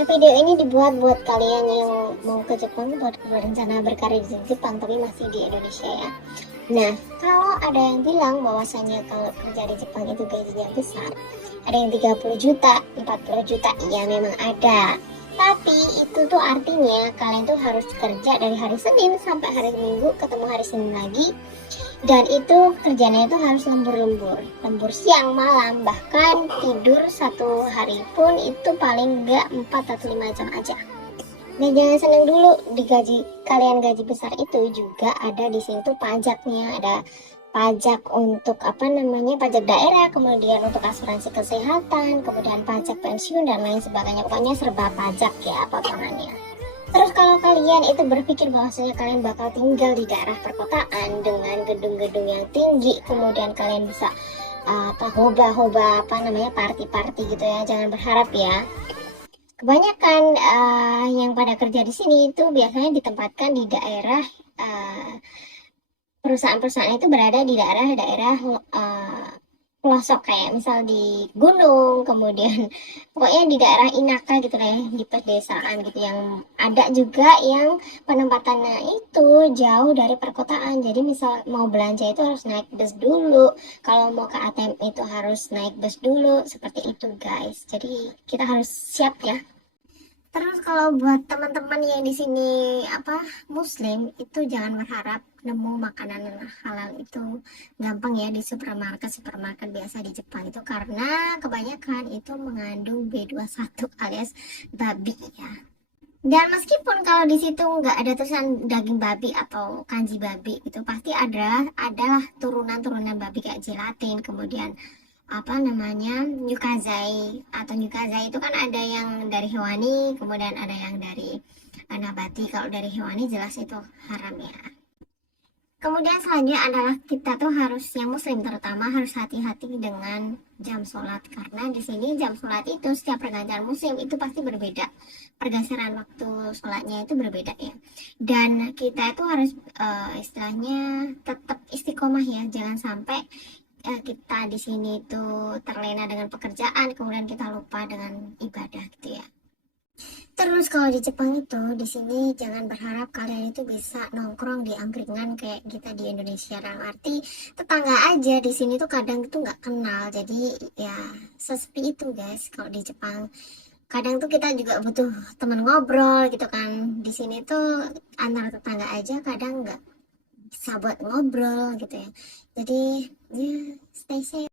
Nah, video ini dibuat buat kalian yang mau ke Jepang, buat berencana berkarir di Jepang tapi masih di Indonesia ya. Nah, kalau ada yang bilang bahwasanya kalau kerja di Jepang itu gajinya besar, ada yang 30 juta, 40 juta, iya memang ada. Tapi itu tuh artinya kalian tuh harus kerja dari hari Senin sampai hari Minggu, ketemu hari Senin lagi. Dan itu kerjanya itu harus lembur siang malam, bahkan tidur satu hari pun itu paling enggak 4 atau 5 jam aja. Nah, jangan seneng dulu digaji kalian gaji besar itu juga ada di sini tuh pajaknya, ada pajak untuk apa namanya pajak daerah, kemudian untuk asuransi kesehatan, kemudian pajak pensiun dan lain sebagainya. Pokoknya serba pajak ya potongannya. Terus kalau kalian itu berpikir bahwasanya kalian bakal tinggal di daerah perkotaan dengan gedung-gedung yang tinggi, kemudian kalian bisa apa hoba-hoba apa namanya party-party gitu ya, jangan berharap ya. Kebanyakan yang pada kerja di sini itu biasanya ditempatkan di daerah perusahaan-perusahaan itu berada di daerah-daerah pelosok kayak misal di gunung, kemudian pokoknya di daerah Inaka gitu lah ya, di pedesaan gitu, yang ada juga yang penempatannya itu jauh dari perkotaan. Jadi misal mau belanja itu harus naik bus dulu, kalau mau ke ATM itu harus naik bus dulu, seperti itu guys. Jadi kita harus siap ya. Terus kalau buat teman-teman yang di sini apa Muslim itu jangan berharap nemu makanan halal itu gampang ya di supermarket biasa di Jepang itu, karena kebanyakan itu mengandung B21 alias babi ya. Dan meskipun kalau di situ nggak ada tulisan daging babi atau kanji babi itu pasti adalah turunan-turunan babi kayak gelatin, kemudian apa namanya yukazai atau yukazai itu kan ada yang dari hewani, kemudian ada yang dari nabati. Kalau dari hewani jelas itu haram ya. Kemudian selanjutnya adalah kita tuh harus, yang muslim terutama, harus hati-hati dengan jam sholat, karena di sini jam sholat itu setiap pergantian musim itu pasti berbeda, pergeseran waktu sholatnya itu berbeda ya. Dan kita itu harus istilahnya tetap istiqomah ya, jangan sampai kita di sini tuh terlena dengan pekerjaan kemudian kita lupa dengan ibadah gitu ya. Terus kalau di Jepang itu di sini jangan berharap kalian itu bisa nongkrong di angkringan kayak kita di Indonesia, dalam arti tetangga aja di sini tuh kadang itu nggak kenal, jadi ya sesepi itu guys. Kalau di Jepang kadang tuh kita juga butuh teman ngobrol gitu kan, di sini tuh antar tetangga aja kadang nggak bisa buat ngobrol gitu ya. Jadi ya stay safe.